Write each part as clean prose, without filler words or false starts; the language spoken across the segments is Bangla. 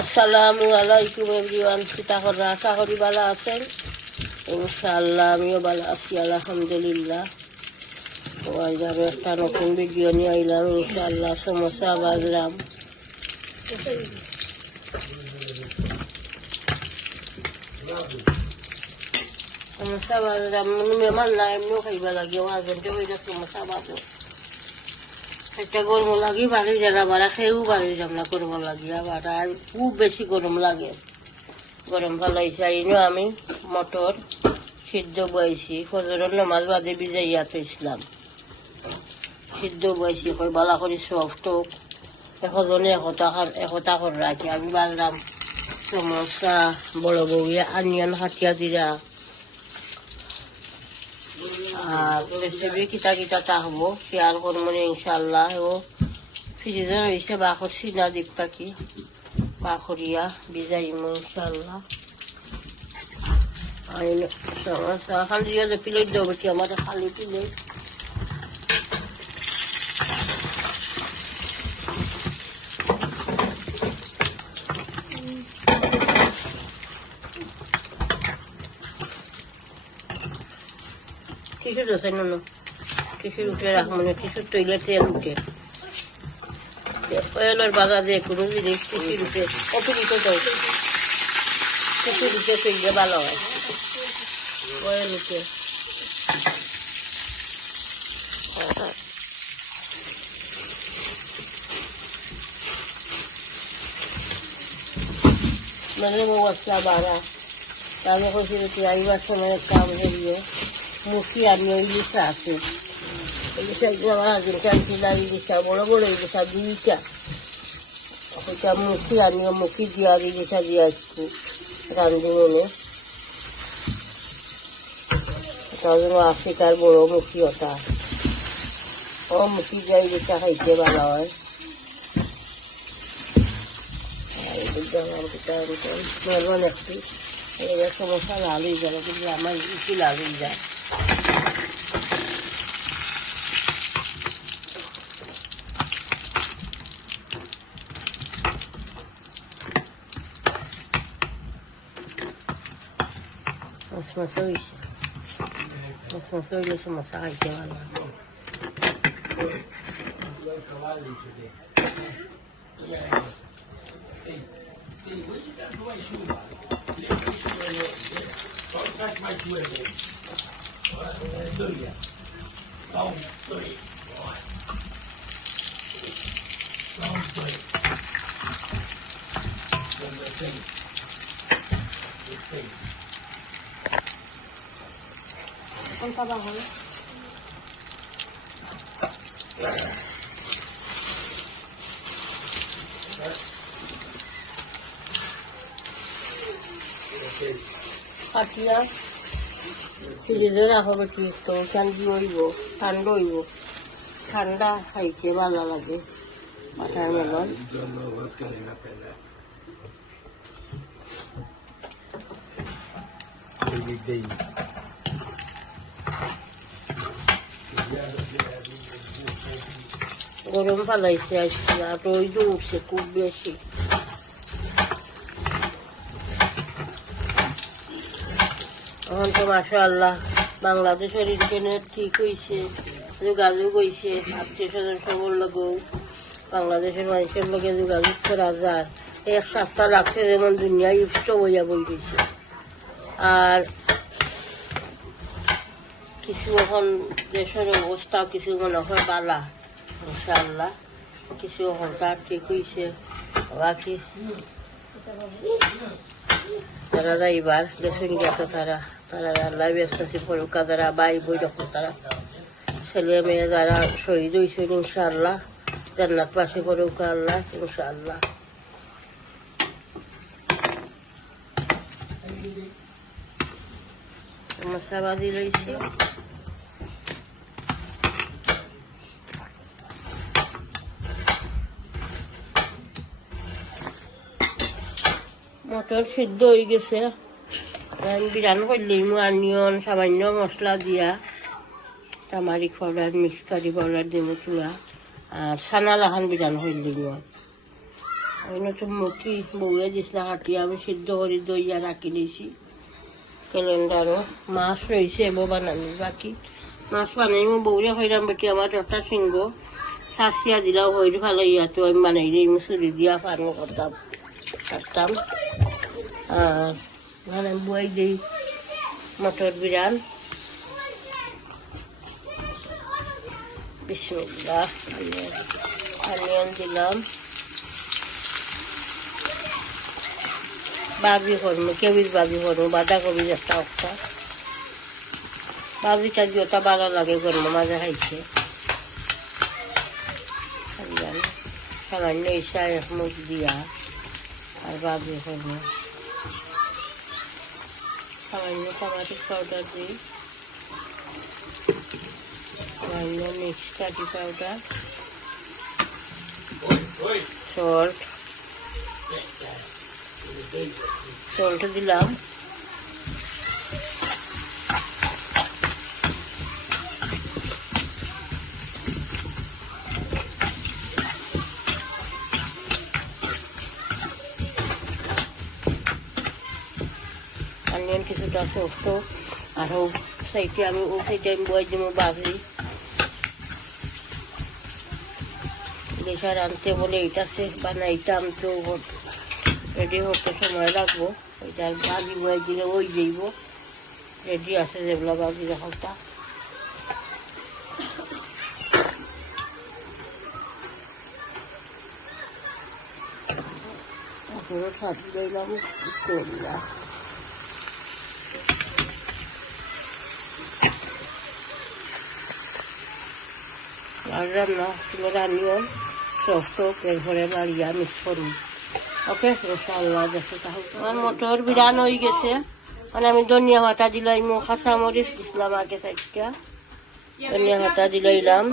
আসসালামু আলাইকুম এভরিওয়ান। সীতাকররা আশা করি ভালো আছেন। ইনশাআল্লাহ আমিও ভালো আছি, আলহামদুলিল্লাহ। তো আজ আরও একটা নতুন ভিডিও নিয়ে আইলাম। ইনশাআল্লাহ সমোসা বাজলাম। সমোসা বাজলাম মেহমান না, এমনিও খাইবা লাগে। হাজবেন্ডে ওইটা সমোসা বাজো একটা গরম লাগি বাড়ি যারা বাড়া খেয়েও বাড়ি যাব না গরম লাগি। আবার আর খুব বেশি গরম লাগে। গরম ফেলাইছি আইনো আমি মটর সিদ্ধ বয়েছি, ফজরের নামাজ বাদে ভিজাইয়া থইছিলাম। সিদ্ধ বয়েছি কই বালা করে সফট হোক। এখজনে একতা করে রাখি। আমি বাজলাম সমোসা, বড় বউয়ে আনিয়ন হাতিয়া দিরা আর রেসিপি কিতা কিতা থাকবো শেয়ার করবো ইনশাল্লাহ। ও ফ্রিজে রয়েছে বাকর সিনা দ্বীপ পাখি বাকরিয়া ভিজাইমো ইনশাল্লাহ। সমস্যা খালি প্লেট দেবো আমাদের খালি প্লেট। টিস্যুর আছে না টিস্যুর উঠে রাখবো না, টিস্যুর তৈলে তেল উঠে অয়েলের বাজার দিয়ে কোনো জিনিস টিস্যুর উঠে অপরিত দাও। টিস্যুর উঠে তৈলে ভালো হয়, অয়েল উঠে। মানে মশলা বাড়া আমি কইছি তুই আইবার সময় কাম করিয়ে মুখি আমি ইলিশা আছে। ইলিশা আনছিলাম, ইলিশা বড় বড় ইলিশা দুইটা। ওইটা মুখি আমিও মুখি দিয়ে আর ইলিশা দিয়ে আসছি রান্ধি মনে। তার জন্য আফ্রিকার বড় মুখি ওটা। ও মুখি দিয়ে ইলিশা খাইতে ভালো হয়। মেহরবান একটু এবার সমস্যা লাল হয়ে যাবে, কিন্তু আমার একটু লাল হয়ে যায়। সমস্যা হয়েছে, সমস্যা হইলে সমস্যা খাইতে ভালো লাগে। কোনটা বাহন কাটিয়া ফ্রিজে রাখবে ঠিক তো শান্তি হইব, ঠান্ডা হইব। ঠান্ডা খাইতে ভালো লাগে ওয়াটারমেলন। গরম ফালাইছে আজকে আর রোদ উঠছে খুব বেশি। এখন তো মাশাআল্লাহ বাংলাদেশের ইন্টারনেট ঠিক হয়েছে, যোগাযোগ হয়েছে। আত্মীয় স্বজন সবর লগেও বাংলাদেশের মানুষের লগে যোগাযোগ করা যায়। এক সপ্তাহ লাগছে যেমন দুনিয়ায় স্টপ হইয়া বই দিয়েছে। আর কিছু এখন দেশের অবস্থাও কিছু মনে হয় বালা ইনশাআল্লাহ। কিছু এখন তার ঠিক হয়েছে। বাকি যারা যাইবার দেশের গেছে তারা তারা আল্লাহ ব্যস্ত আছে পরীক্ষা যারা বাই বই রকম তারা ছেলে মেয়ে যারা শহীদ হয়েছে ইনশাআল্লাহ জান্নাত পাশে করুক আল্লাহ ইনশাআল্লাহ। সমস্যা বাজি রয়েছে। মটর সিদ্ধ হয়ে গেছে। বিরান করলেই আনিয়ন সামান্য মশলা দিয়া টামারিক পাউডার মিক্স কারি পাউডার দিব চুলা আর ছানা লাহান বিরান করলেই আমি নতুন মুখি বউয়ে দিছিলা কাটিয়ে আমি সিদ্ধ করে দইয়া রাখি দিয়েছি ক্যালেন্ডারও। মাছ রয়েছে এবো বানানি বাকি মাছ বানাই মই বউরে হইলাম বেটি আমার একটা সিংহ সাসিয়া দিলাও হইলে ভালো ইয়াতো আমি বানাই দিই মুসুরি দিয়া পানো করতাম কাটতাম। আর এখানে বই দিই মটর বিরান বিসমিল্লাহ অনিয়ন দিলাম। বাবি করবো কেবির বাবি করবো বাঁধাকপির একটা অক্টা বাবিটা দিয়ে ওটা ভালো লাগে করবো মাঝে খাইছে সামান্য ইসা এক মুখ দিয়া আর বাবি করবো সামান্য টমাটো পাউডার দিই সামান্য মিক্স কাটি পাউডার সল্ট সল্ট দিলাম। অনিয়ন কিছুটা সফট আর সাইডে আমি ও সাইডে আমি বই দিব বাজি দেশার আনতে বলে এটা সে বানাইতাম তো রেডি হতে সময় লাগবো ওইটা বাজি বই দিলে ওই যাইব রেডি আছে যেগুলো বাজি রাখা হাত দিলাম সরিয়া আর রান্না তুলে অনিয়ন সফট এরপরে বাড়িয়া মিক্স করুন ওকে মশাল্লা দেখতে তাহলে আমার মটর বিরান হয়ে গেছে মানে আমি ধনিয়া পাতা দিলাম কাঁচা মরিচ দিছিলাম আগে সাইডটা ধনিয়া পাতা দিলাম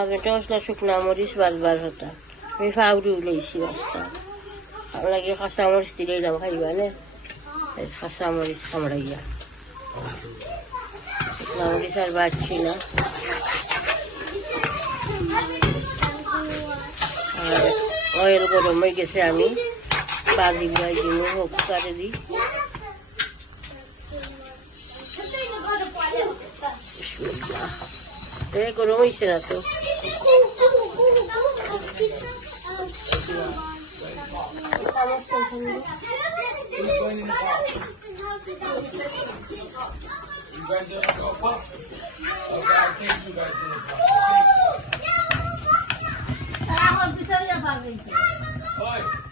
আগেটা মশলা শুকনা মরিচ বারবার হতা আমি ফাউরি উলাইছি বাস্তা আমার লাগে কাঁচা মরিচ দিলাম খাইবা নে কাঁচা মরিচ কামড়াইয়া শুকনা মরিচ আর বাড়ছি না। আর অয়েল গরম হয়ে গেছে আমি বাজি বাই দিন হোক করে দিই গরম হয়েছে না তো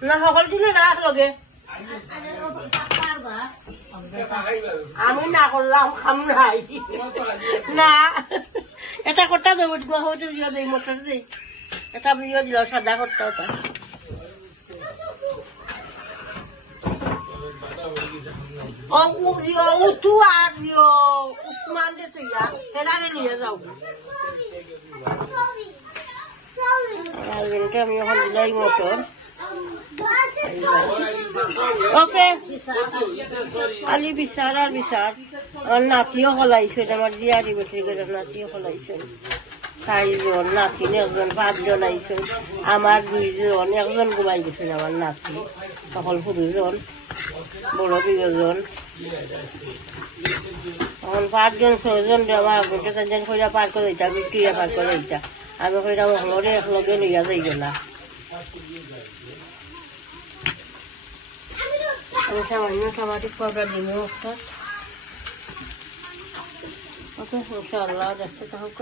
না সকল দিলে না লগে আমি না করলাম খাম নাই না এটা করতে দেবো হয়তো দিয়ে দেই মটর দিই এটা দিয়ে দিল সাদা করতে ওটা উঠু আর উসমান দে তুই হেরারে নিয়ে যাও আমি এখন দিলাই মটর ওকে খালি বিচার আর বিচার আমার নাতিও হলাইছে আমার দিয়ারি বেটি করে নাতিও হলাইছে 4 জন নাতি একজন 5 জন আইছে আমার 2 জন একজন ঘুমাই গেছেন আমার নাতি সকল 2 জন বড় 2 জন এখন 5 জন 6 জন আমার গোটে 3 জন কইরা পার করে দিতা বিটিয়া পার করে দিতা আমি কইরা হলরে একলগে লইয়া যাই গেলা আমি সামান্য টমাটো পাউডার দিব একটা ওকে ইনশাআল্লাহ দেখতে থাকুক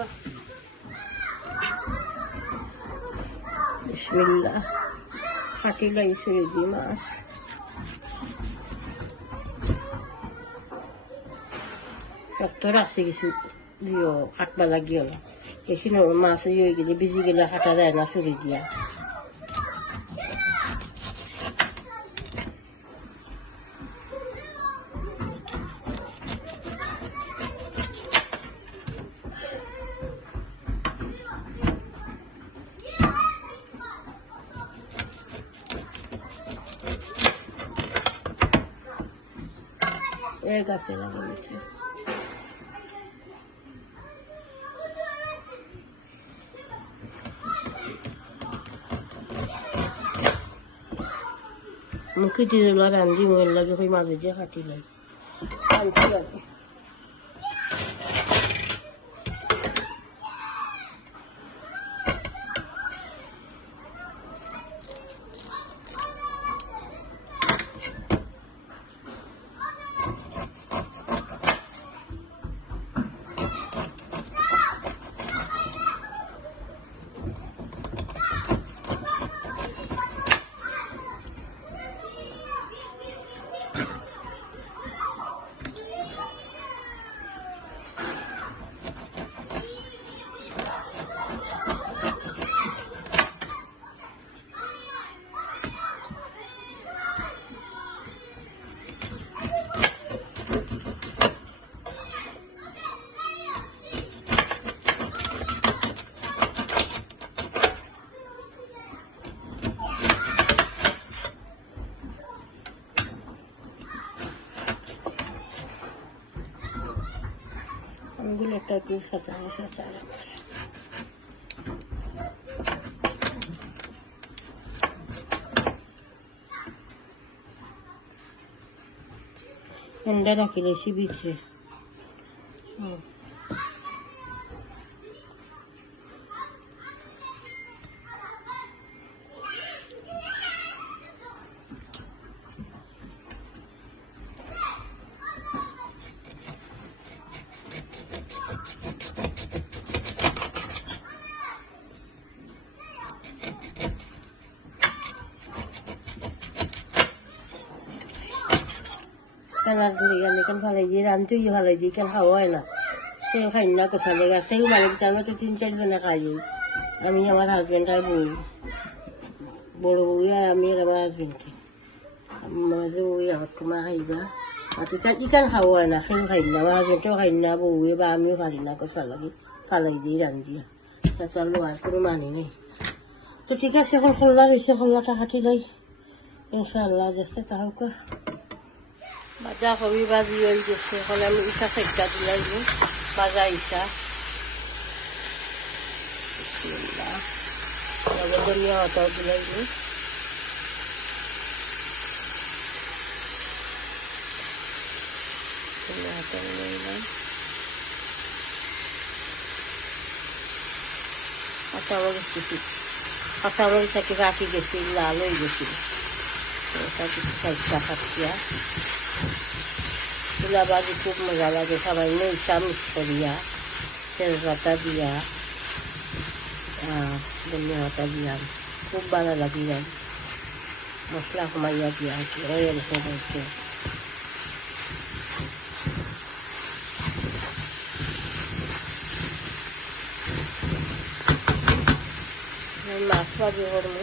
বিসমিল্লাহ কাটি লাইছে রেডি মাছ শক্ত রাখছে কিছু দিও কাটবা লাগিও না এখানে মাছ ইয়ে গেলে ভিজি গেলে কাটা যায় না ছুরি দিয়া গাছে লাগিয়েছে মুখে দিয়ে রান্ধি মোয়ের লাগে ওই মাঝে দিয়ে কাটি লাগে শান্তি লাগে। Angulo টাকে সাজানো সাজানো अंडा রাখিলে সিবিছে কালার ধরে গেলে কেন ভালো দিয়ে রাঁধতে ভালো দিয়ে কেন খাওয়া হয় না সেও খাই না কোথালে গা সেও মানে তার মতো 3-4 জনে খাই আমি আমার হাজব্যান্ড আর বউ বড় বউ আর আমি আর আমার হাজব্যান্ডকে আমাদের বউ আমার তোমার খাইবা আর ইকান খাওয়া হয় না সেও খাই না আমার হাজব্যান্ডও খাই না বউয়ে বা আমিও খাই না কোথা লাগে ফালাই দিয়ে রাঁধিয়া তাতে আর লোয়ার কোনো মানে নেই। তো ঠিক আছে এখন খোল্লা রয়েছে খোল্লাটা কাটি লাই ইনশাআল্লাহ যাচ্ছে তাহলে বাজা কবি বাজি হয়ে গেছে এখন আমি ইটা সেটা দিলাইব বাজা ইটা ধনিয়া পাতাও দিলাইব ধনিয়া পাতা দিলাইলাম কাঁচামরিচাকে রাখি গেছি লাল হয়ে গেছিল ওটা কিছু সাইডটা খাচ্ছিয়া তুলাবাজি খুব মজা লাগে সবাই নৈশা মিক্স করিয়া তেজপাতা দিয়া ধনিয়া পাতা দিয়া খুব ভালো লাগে যায় মশলা কমাইয়া দিয়া আছে অয়েল হয়েছে মাছ ভাজি করবো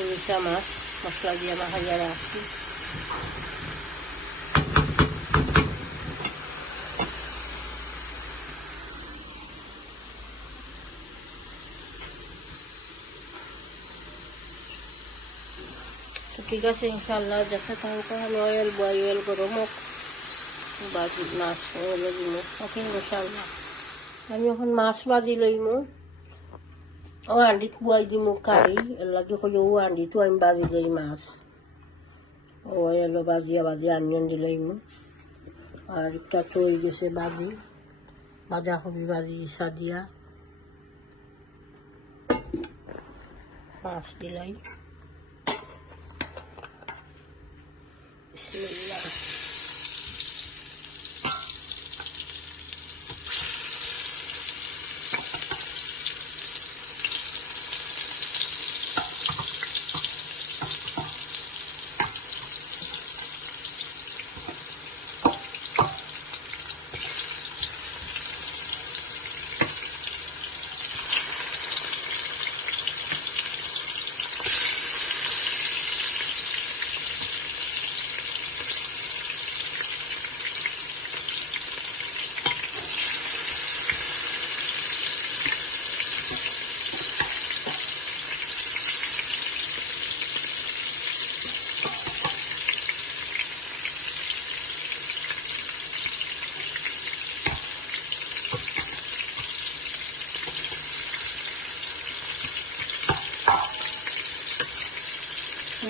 ইলিশা মাছ মশলা দিয়ে মাখাইয়া রাখছি ঠিক আছে ইনশাআল্লাহ যাতে থাকতে আমি অয়েল বয়েল গরম হোক বাজি মাছ অয়েলে দিব ওকে ইনশাআল্লাহ আমি এখন মাছ ভাজি লইমু ও আন্ডিত বুয়াই দিমু কারি এর লাগে কই ও আন্ডিতো আমি ভাজি লই মাছ অয়েল ভাজিয়া ভাজি আনিয়ন দিলাইমু আর একটা তো হয়ে গেছে ভাজি বাঁধাকপি ভাজি ইসা দিয়া মাছ দিলাই বিসমিল্লাহ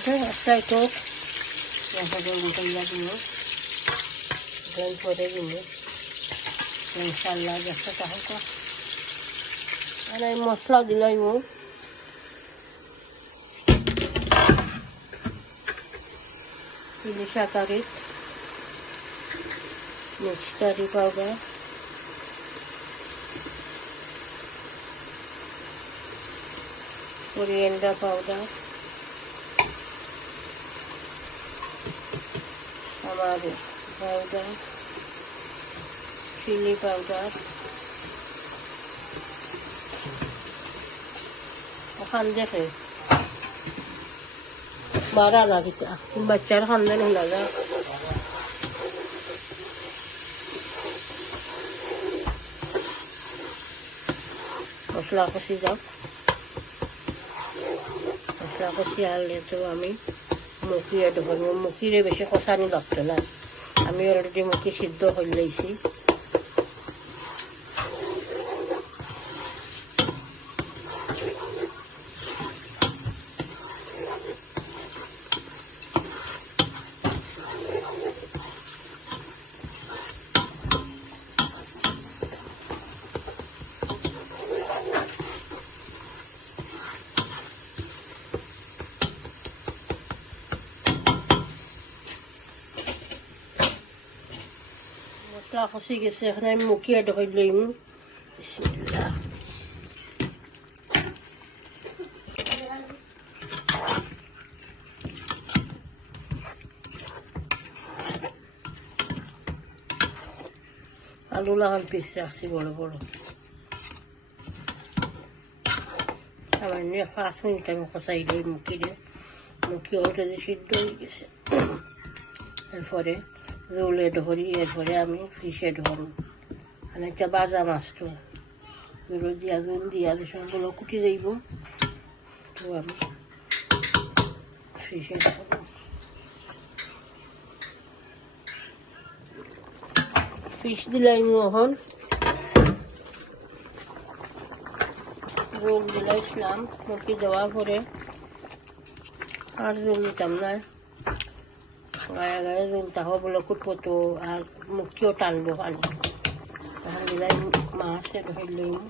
ওকে একসাই হোক এখানে উল্টাইয়া দিব পরে দিব ইনশাল্লাহ দেখতে হোক আর এই মশলা দিলাই chilli curry mix curry powder coriander powder, tomato powder, chili powder. खान देखे बारह लग बच्चा खाने नहीं लगा मसला कषी जाओ मसला कषी आले तो आमी मुखी एड करबो मुखीरे बेशी कषानी लागतो ना आमी अलरेडी मुखी सिद्ध कर लैছি মশলা কষি গেছে এখানে আমি মুখি এড করে লইম বিসমিল্লাহ আলু লাগান পিস রাখছি বড় বড় সামান্য 5 মিনিট আমি কষাই লই মুখি অলরেডি সিদ্ধ হয়ে গেছে এরপরে রোল এড করি এরপরে আমি ফিশ এড করব অনেকটা বাজা মাছটা রোল দিয়া রোল দিয়া সবগুলো কুটি দেব তো আমি ফিশ এড করব ফিশ দিলাই এখন রোল দিলাম মুখি দেওয়ার পরে আর রোল দিতাম না গায়ে গায়ে রোলটা হবলো কুটপতো আর মুখিও টানবো পানি তখন দিলাই মাছ এড করে লইম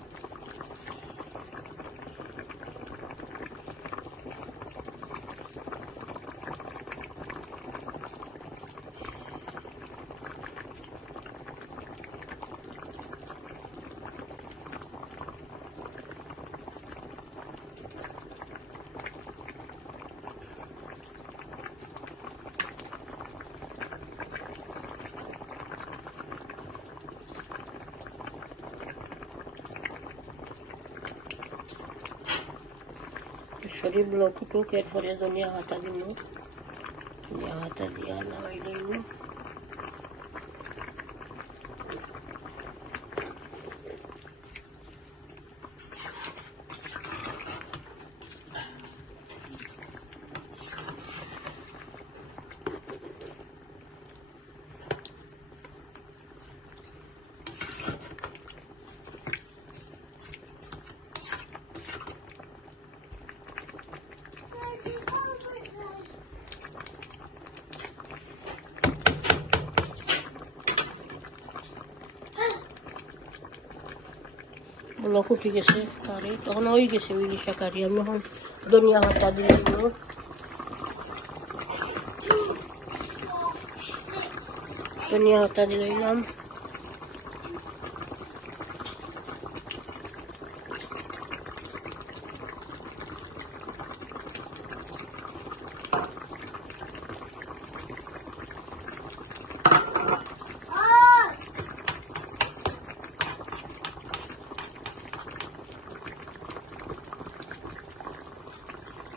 শরীর ব্লক ফুটুক এরপরে ধনিয়া পাতা দিব ধনিয়া পাতা দিয়া নামাই লইব ব্লক উঠে গেছে কারি তখন হয়ে গেছে ইলিশা কারি আমি এখন ধনিয়া পাতা দিয়ে দিব ধনিয়া পাতা দিয়ে দিলাম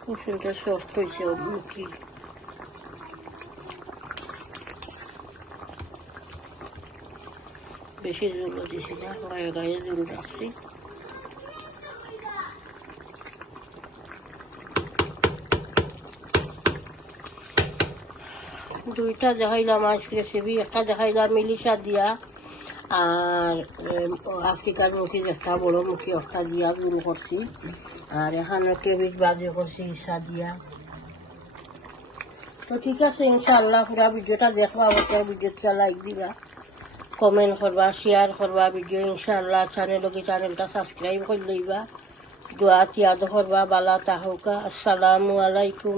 খুব সুন্দর সফট হয়েছে মুখি বেশি জল দিছি না গায়ে গায়ে জল রাখছি দুইটা দেখাইলাম আইস রেসিপি একটা দেখাইলাম ইলিশা দিয়া আর আফ্রিকার মুখি একটা বড় মুখি একটা দিয়া জল করছি আর এখানে কেবিজ ভাজি করছি ইসা দিয়া তো ঠিক আছে ইনশাআল্লাহ পুরা ভিডিওটা দেখবা, আমার ভিডিওটা লাইক দিবা, কমেন্ট করবা, শেয়ার করবা ভিডিও ইনশাআল্লাহ। চ্যানেলটা সাবস্ক্রাইব করে লইবা, দোয়া তিয়াদ করবা, বালা তাহকা। আসসালামু আলাইকুম।